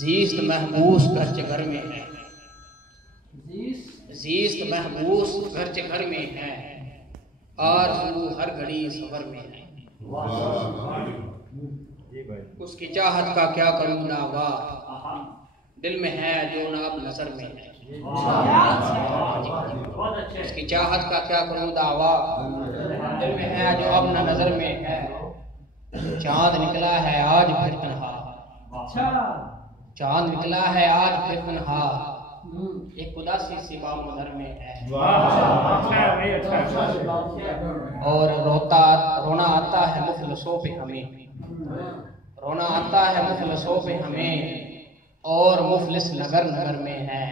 زیست محبوس گرچہ گھر میں ہے، زیست محبوس گرچہ گھر میں ہے، آرزو ہر گھڑی سفر میں ہے۔ اس کی چاہت کا کیا کروں دعویٰ، دل میں ہے جو نہ اب نظر میں ہے۔ اس کی چاہت کا کیا کروں دعویٰ، دل میں ہے جو اب نہ نظر میں ہے۔ چاند نکلا ہے آج پھر تنہا، چاند نکلا ہے آج پھر تنہا، ایک اداسی سی بام نظر میں ہے۔ اور رونا آتا ہے مفلسوں پہ ہمیں، رونا آتا ہے مفلسوں پہ ہمیں، اور مفلس نگر نگر میں ہے۔